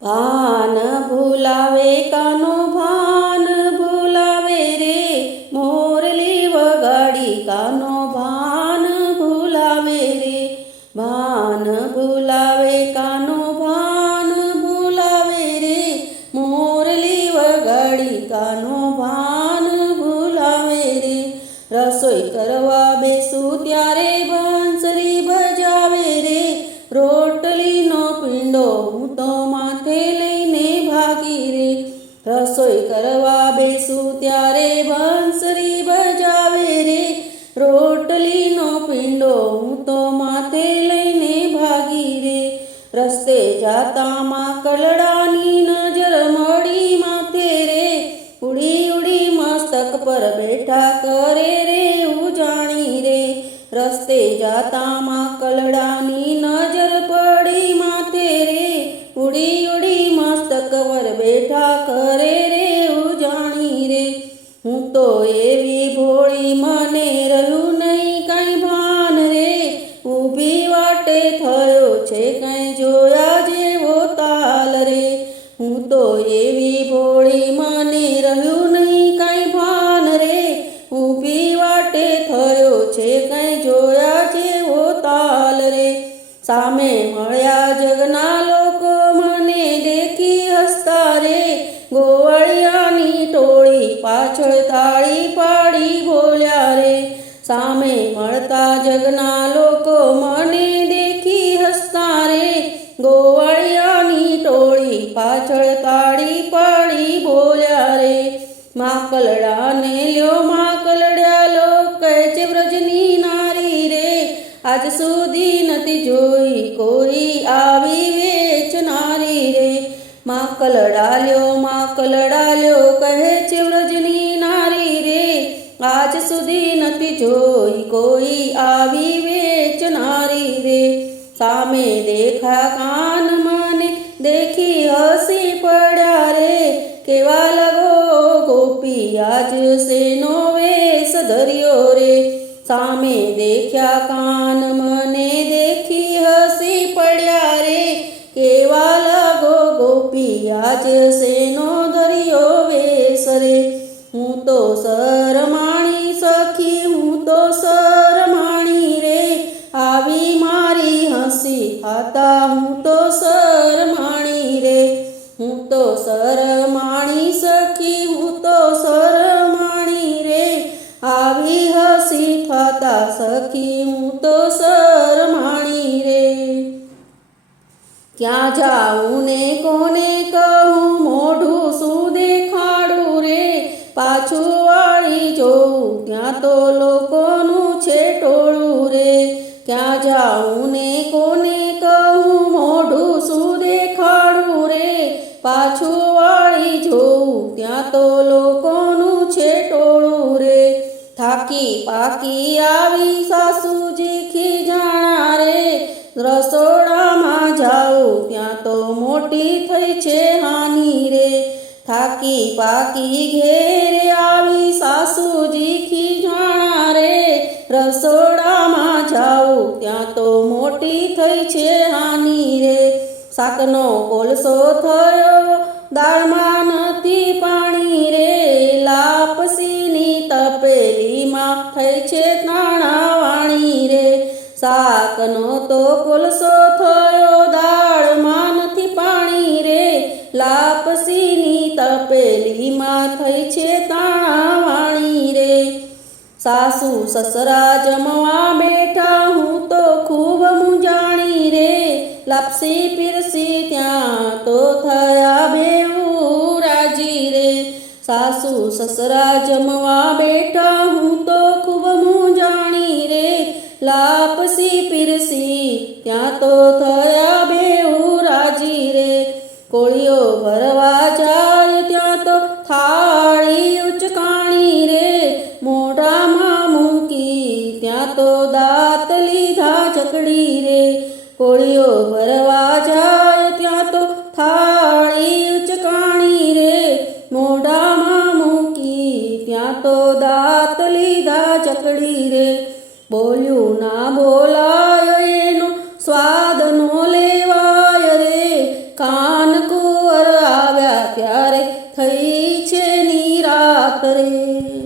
ભાન ભૂલાવે કાનો ભાન ભૂલાવે રે, મોરલી વગાડી કાનો ભાન ભૂલાવે રે. ભાન ભૂલાવે કાનો ભાન ભૂલાવે રે, મોરલી વગાડી કાનો ભાન ભૂલાવે રે. રસોઈ કરવા બેસું ત્યારે બંસરી બજાવે રે, રોટલીનો પીંડો હું તો માથે લઈને ભાગી રે. રસોઈ કરવા બેસું ત્યારે બંસરી બજાવે રે, રોટલીનો પીંડો હું તો માથે લઈને ભાગી રે. રસ્તે જાતા માંકલડાની નજર મળી માથે રે, ઉડી ઉડી મસ્તક પર બેઠા કરે રે ઉજાણી રે. રસ્તે જાતા માંકલડાની નજર પડી માથે રે, ઉડી ઉડી મસ્તક પર બેઠા કરે રે ઉજાણી રે. હું તો એવી ભોળી મને રહ્યું નહીં કાંઈ ભાન રે, ઊભી વાટે થયો છે કાંઈ જોયા જેવો તાલ રે. હું તો એવી ભોળી મને રહ્યું નહીં કાંઈ ભાન રે, ઊભી વાટે થયો છે કાંઈ જોયા જેવો તાલ રે. સામે મળ્યા જગના લોકો મને દેખી હસતા રે, ગોવાળિયાની ટોળી પાછળ તાળી પાડી બોલ્યા રે. સામે મળતા જગના લોકો મને દેખી હસતા રે, ગોવાળિયાની ટોળી પાછળ તાળી પાડી બોલ્યા રે. માંકલડાને લ્યો માંકલડ્યા લોક કહે છે વ્રજની નારી રે, આજ સુધી નથી જોઈ કોઈ આવી વેચનારી રે. માંકલડા લ્યો કહે છે વ્રજની નારી રે, આજ સુધી નથી જોઈ કોઈ આવી વેચનારી રે. સામે દેખા કાન મને દેખી હસી પડ્યા રે, કેવા લગો ગોપી આજ શેનો વેશ ધર્યો રે. સામે દેખ્યા કાન મને દેખી હસી પડ્યા રે, કેવા લાગો ગોપી આજ શેનો ધર્યો વેશ રે. હું તો શરમાણી સખી હું તો શરમાણી રે, આવી મારી હસી ખાતા હું તો શરમાણી રે. હું તો શરમાણી સખી હું તો શરમાણી રે, આવી હસી ખાતા સખી હું તો શરમાણી રે. ક્યાં જાઉં ને કોને કહું મોઢું શું દેખાડું રે, પાછું વાળી જોઉં ત્યાં તો લોકોનું છે ટોળું રે. ક્યાં જાઉં ને કોને કહું મોઢું શું દેખાડું રે, પાછું વાળી જોઉં ત્યાં તો લોકોનું છે ટોળું રે. થાકી પાકી આવી સાસુજી ખીજાણા રે, રસોડામાં જાઉં ત્યાં તો મોટી થઈ છે હાની રે. થાકી પાકી ઘેરે આવી સાસુજી ખીજાણા રે, રસોડામાં જાઉં ત્યાં તો મોટી થઈ છે હાની રે. શાકનો કોલસો થયો દાળમાં નથી પાણી રે, લાપસીની તપેલીમાં થઈ છે તાણાવાણી રે. શાકનો તો કોલસો થયો દાળમાં નથી પાણી રે, લાપસીની તપેલીમાં થઈ છે તાણાવાણી રે. સાસુ સસરા જમવા બેઠા હું તો ખૂબ મૂંઝાણી રે, લાપસી પીરસી ત્યાં તો થયા બેઉ રાજી રે. સાસુ સસરા જમવા બેઠા હું તો ખૂબ મૂંઝાણી રે, લાપસી પીરસી ત્યાં તો થયા બેઉ રાજી રે. કોળીઓ ભરવા જાય ત્યાં તો થાળી ઉચકાણી રે, મોઢામાં મૂકી ત્યાં તો દાંત લીધા જકડી રે. કોળીઓ ભરવા જાય ત્યાં તો થાળી ઉચકાણી રે, મોઢામાં મૂકી ત્યાં તો દાંત લીધા જકડી રે. બોલ્યું ના બોલાય એનો સ્વાદ નો લેવાય રે, કાન કુંવર આવ્યા ત્યારે થઈ છે નિરાત રે.